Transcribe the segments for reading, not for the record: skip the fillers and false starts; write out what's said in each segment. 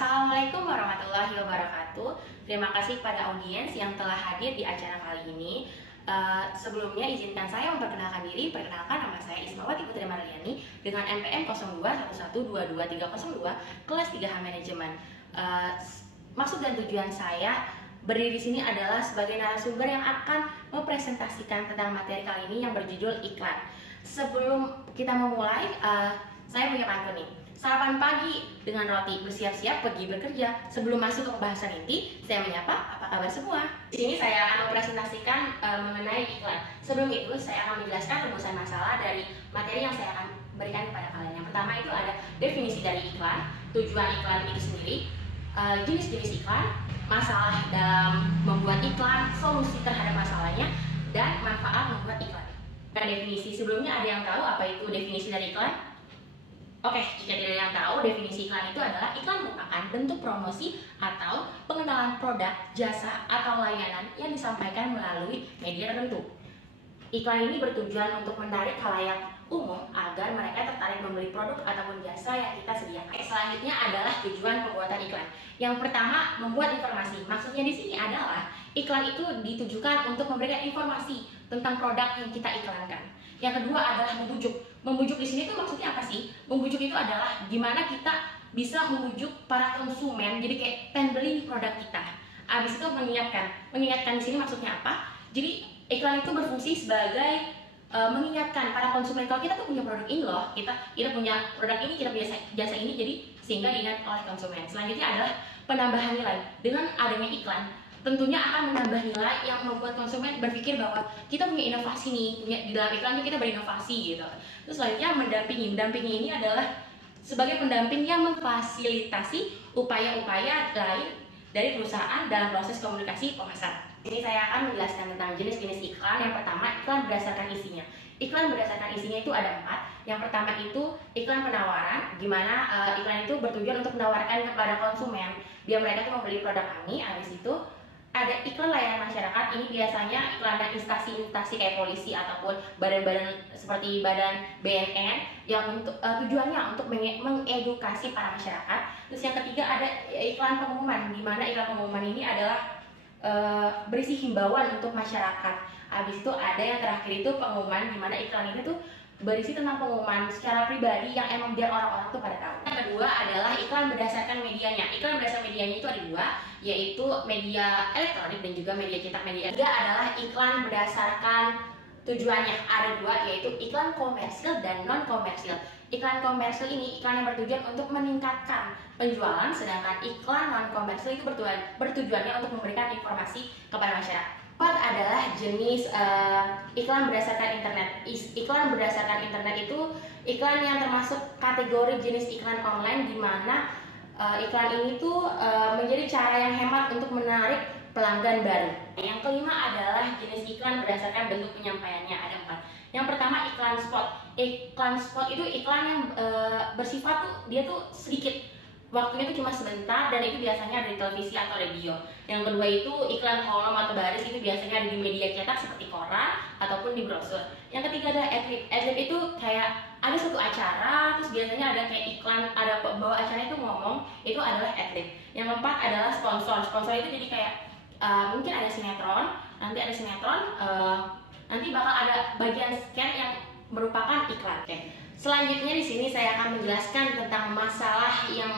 Assalamualaikum warahmatullahi wabarakatuh. Terima kasih pada audiens yang telah hadir di acara kali ini. Sebelumnya izinkan saya memperkenalkan diri. Perkenalkan, nama saya Ismawati Putri Marliani dengan NPM 0211222302 kelas 3H Manajemen. Maksud dan tujuan saya berdiri di sini adalah sebagai narasumber yang akan mempresentasikan tentang materi kali ini yang berjudul iklan. Sebelum kita memulai, saya punya pantun nih. Sarapan pagi dengan roti, bersiap-siap pergi bekerja. Sebelum masuk ke pembahasan inti, saya menyapa, apa kabar semua? Di sini saya akan mempresentasikan mengenai iklan. Sebelum itu, saya akan menjelaskan rumusan masalah dari materi yang saya akan berikan kepada kalian. Yang pertama itu ada definisi dari iklan, tujuan iklan itu sendiri, jenis-jenis iklan, masalah dalam membuat iklan, solusi terhadap masalahnya, dan manfaat membuat iklan. Nah, definisi sebelumnya ada yang tahu apa itu definisi dari iklan? Oke, jika tidak ada yang tahu, definisi iklan itu adalah iklan merupakan bentuk promosi atau pengenalan produk, jasa, atau layanan yang disampaikan melalui media tertentu. Iklan ini bertujuan untuk menarik khalayak umum agar mereka tertarik membeli produk ataupun jasa yang kita sediakan. Selanjutnya adalah tujuan pembuatan iklan. Yang pertama, membuat informasi. Maksudnya di sini adalah iklan itu ditujukan untuk memberikan informasi tentang produk yang kita iklankan. Yang kedua adalah membujuk. Membujuk di sini tuh maksudnya apa sih? Membujuk itu adalah gimana kita bisa membujuk para konsumen, jadi kayak pengen beli produk kita. Habis itu mengingatkan. Mengingatkan di sini maksudnya apa? Jadi iklan itu berfungsi sebagai mengingatkan para konsumen kalau kita tuh punya produk ini loh, kita punya produk ini, kita punya jasa ini, jadi sehingga diingat oleh konsumen. Selanjutnya adalah penambahan nilai. Dengan adanya iklan, tentunya akan menambah nilai yang membuat konsumen berpikir bahwa kita punya inovasi nih, di dalam iklan itu kita berinovasi gitu. Terus selanjutnya mendampingi. Mendampingi ini adalah sebagai pendamping yang memfasilitasi upaya-upaya lain dari perusahaan dalam proses komunikasi pemasaran. Ini saya akan menjelaskan tentang jenis-jenis iklan. Yang pertama, iklan berdasarkan isinya. Iklan berdasarkan isinya itu ada 4. Yang pertama itu iklan penawaran, di mana iklan itu bertujuan untuk menawarkan kepada konsumen biar mereka tuh membeli produk kami. Habis itu ada iklan layanan masyarakat. Ini biasanya iklan dari instansi-instansi kayak polisi ataupun badan-badan seperti badan BNN yang untuk tujuannya untuk mengedukasi para masyarakat. Terus yang ketiga ada iklan pengumuman, di mana iklan pengumuman ini adalah berisi himbauan untuk masyarakat. Habis itu ada yang terakhir itu pengumuman, di mana iklan ini tuh berisi tentang pengumuman secara pribadi yang emang biar orang-orang tuh pada tahu. Yang kedua adalah iklan berdasarkan medianya. Iklan berdasarkan medianya itu ada 2, yaitu media elektronik dan juga media cetak. Media ketiga adalah iklan berdasarkan tujuannya. Ada 2, yaitu iklan komersil dan non komersil. Iklan komersil ini iklan yang bertujuan untuk meningkatkan penjualan, sedangkan iklan non komersil itu bertujuannya untuk memberikan informasi kepada masyarakat. 4 adalah jenis iklan berdasarkan internet. Iklan berdasarkan internet itu iklan yang termasuk kategori jenis iklan online, di mana iklan ini tuh menjadi cara yang hemat untuk menarik pelanggan baru. Yang kelima adalah jenis iklan berdasarkan bentuk penyampaiannya. Ada 4. Yang pertama iklan spot. Iklan spot itu iklan yang bersifat tuh dia tuh sedikit, waktunya itu cuma sebentar, dan itu biasanya ada di televisi atau radio. Yang kedua itu iklan kolom atau baris, itu biasanya ada di media cetak seperti koran ataupun di brosur. Yang ketiga adalah adlib. Adlib itu kayak ada suatu acara, terus biasanya ada kayak iklan, ada bawa acara itu ngomong, itu adalah adlib. Yang keempat adalah sponsor. Sponsor itu jadi kayak mungkin ada sinetron, nanti bakal ada bagian scan yang merupakan iklan. Oke. Selanjutnya di sini saya akan menjelaskan tentang masalah yang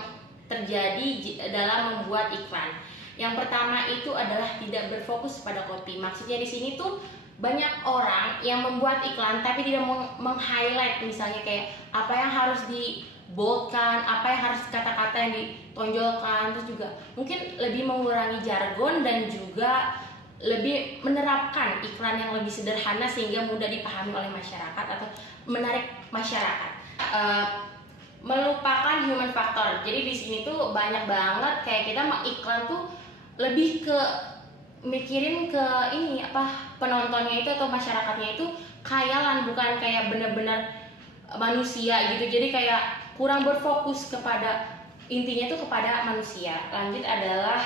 terjadi dalam membuat iklan. Yang pertama itu adalah tidak berfokus pada copy. Maksudnya di sini tuh banyak orang yang membuat iklan tapi tidak meng-highlight, misalnya kayak apa yang harus di boldkan, apa yang harus kata-kata yang ditonjolkan, terus juga mungkin lebih mengurangi jargon dan juga lebih menerapkan iklan yang lebih sederhana sehingga mudah dipahami oleh masyarakat atau menarik masyarakat. Melupakan human factor. Jadi di sini tuh banyak banget kayak kita mau iklan tuh lebih ke mikirin ke ini apa penontonnya itu atau masyarakatnya itu khayalan, bukan kayak bener-bener manusia gitu. Jadi kayak kurang berfokus kepada intinya tuh kepada manusia. Lanjut adalah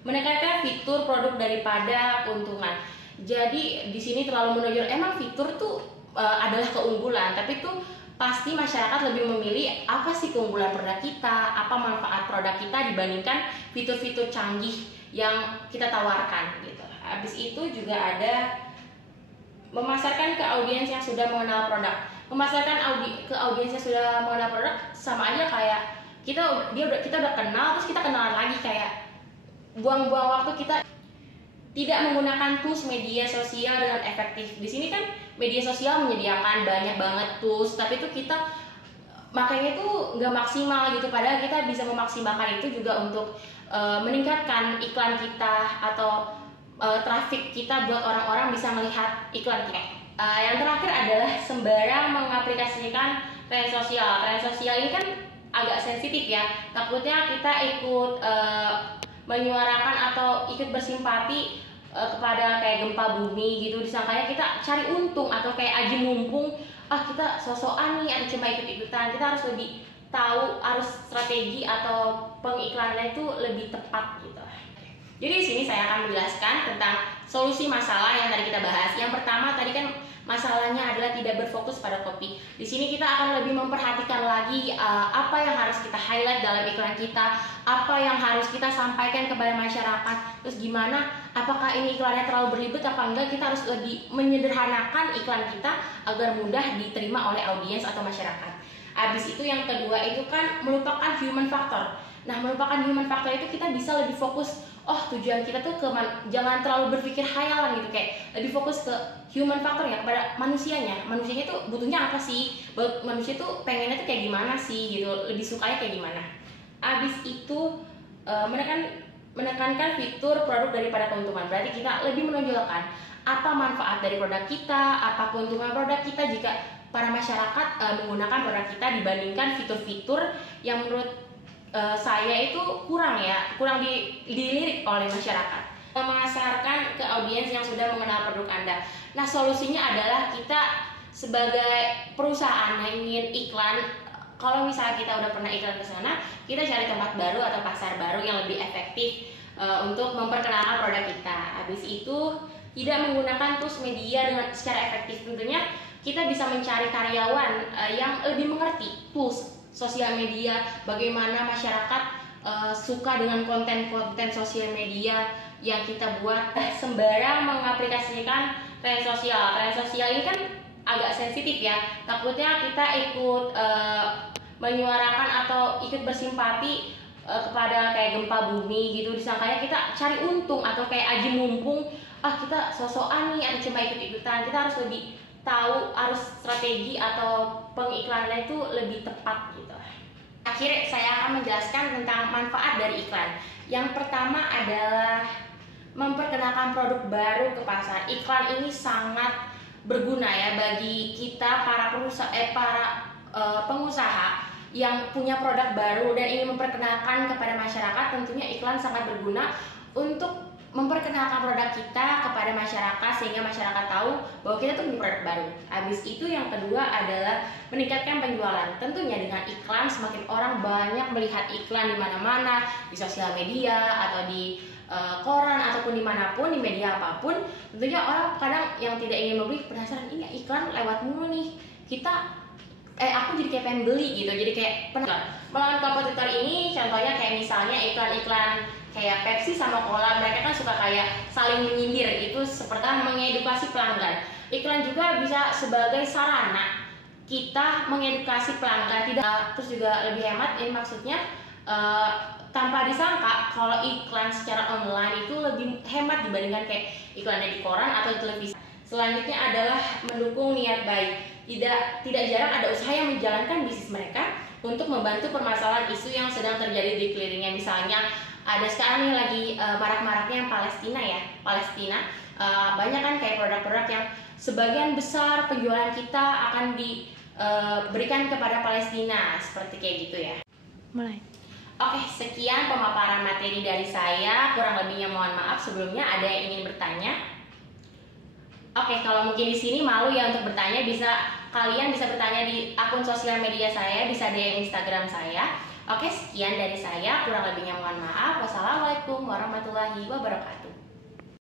menekankan fitur produk daripada keuntungan. Jadi di sini terlalu menonjol emang fitur tuh adalah keunggulan, tapi tuh pasti masyarakat lebih memilih apa sih keunggulan produk kita, apa manfaat produk kita dibandingkan fitur-fitur canggih yang kita tawarkan gitu. Habis itu juga ada memasarkan ke audiens yang sudah mengenal produk. Memasarkan ke audiens yang sudah mengenal produk sama aja kayak kita udah kenal terus kita kenalan lagi, kayak buang-buang waktu kita tidak menggunakan tools media sosial dengan efektif. Di sini kan media sosial menyediakan banyak banget tools, tapi itu kita makanya itu nggak maksimal gitu. Padahal kita bisa memaksimalkan itu juga untuk meningkatkan iklan kita atau traffic kita buat orang-orang bisa melihat iklan kita. Yang terakhir adalah sembarang mengaplikasikan tren sosial. Tren sosial ini kan agak sensitif ya. Takutnya kita ikut menyuarakan atau ikut bersimpati kepada kayak gempa bumi gitu, disangkanya kita cari untung atau kayak aji mumpung, kita sosokan nih, ada cuma ikut-ikutan. Kita harus lebih tahu, harus strategi atau pengiklanannya itu lebih tepat gitu. Jadi di sini saya akan menjelaskan tentang solusi masalah yang tadi kita bahas. Yang pertama tadi kan masalahnya adalah tidak berfokus pada kopi. Di sini kita akan lebih memperhatikan lagi apa yang harus kita highlight dalam iklan kita, apa yang harus kita sampaikan kepada masyarakat. Terus gimana, apakah ini iklannya terlalu berlibat apa enggak? Kita harus lebih menyederhanakan iklan kita agar mudah diterima oleh audiens atau masyarakat. Habis itu yang kedua itu kan melupakan human factor. Nah, melupakan human factor itu kita bisa lebih fokus, tujuan kita tuh jangan terlalu berpikir hayalan gitu, kayak lebih fokus ke human factor ya, kepada manusianya tuh butuhnya apa sih, manusia tuh pengennya tuh kayak gimana sih gitu, lebih sukanya kayak gimana. Abis itu menekankan fitur produk daripada keuntungan, berarti kita lebih menonjolkan apa manfaat dari produk kita, apa keuntungan produk kita jika para masyarakat menggunakan produk kita dibandingkan fitur-fitur yang menurut saya itu kurang dilirik oleh masyarakat. Memasarkan ke audiens yang sudah mengenal produk Anda. Nah, solusinya adalah kita sebagai perusahaan yang ingin iklan, kalau misalnya kita udah pernah iklan ke sana, kita cari tempat baru atau pasar baru yang lebih efektif untuk memperkenalkan produk kita. Habis itu tidak menggunakan tools media dengan secara efektif. Tentunya kita bisa mencari karyawan yang lebih mengerti tools sosial media, bagaimana masyarakat suka dengan konten-konten sosial media yang kita buat. Sembarang mengaplikasikan tren sosial. Tren sosial ini kan agak sensitif ya, takutnya kita ikut menyuarakan atau ikut bersimpati kepada kayak gempa bumi gitu, disangkanya kita cari untung atau kayak aji mumpung, kita sosokan nih, ada cuma ikut-ikutan. Kita harus lebih tahu, harus strategi atau pengiklanannya itu lebih tepat gitu. Akhir saya akan menjelaskan tentang manfaat dari iklan. Yang pertama adalah memperkenalkan produk baru ke pasar. Iklan ini sangat berguna ya bagi kita para pengusaha yang punya produk baru dan ingin memperkenalkan kepada masyarakat. Tentunya iklan sangat berguna untuk memperkenalkan produk kita kepada masyarakat sehingga masyarakat tahu bahwa kita tuh punya produk baru. Habis itu yang kedua adalah meningkatkan penjualan. Tentunya dengan iklan semakin orang banyak melihat iklan di mana-mana, di sosial media atau di koran ataupun dimanapun, di media apapun. Tentunya orang kadang yang tidak ingin membeli penasaran, ini iklan lewat mulu nih, aku jadi kayak pengen beli gitu, jadi kayak melawan kompetitor ini. Contohnya kayak misalnya iklan-iklan kayak Pepsi sama Cola, mereka kan suka kayak saling menyindir, itu seperti mengedukasi pelanggan. Iklan juga bisa sebagai sarana kita mengedukasi pelanggan, terus juga lebih hemat. Ini maksudnya tanpa disangka kalau iklan secara online itu lebih hemat dibandingkan kayak iklannya di koran atau televisi. Selanjutnya adalah mendukung niat baik. Tidak jarang ada usaha yang menjalankan bisnis mereka untuk membantu permasalahan isu yang sedang terjadi di sekelilingnya. Misalnya ada sekarang nih lagi marak-maraknya yang Palestina. Banyak kan kayak produk-produk yang sebagian besar penjualan kita akan diberikan kepada Palestina, seperti kayak gitu ya. Mulai. Oke, sekian pemaparan materi dari saya. Kurang lebihnya mohon maaf. Sebelumnya ada yang ingin bertanya? Oke, kalau mungkin di sini malu ya untuk bertanya, kalian bisa bertanya di akun sosial media saya, bisa DM Instagram saya. Oke, sekian dari saya. Kurang lebihnya mohon maaf. Wassalamualaikum warahmatullahi wabarakatuh.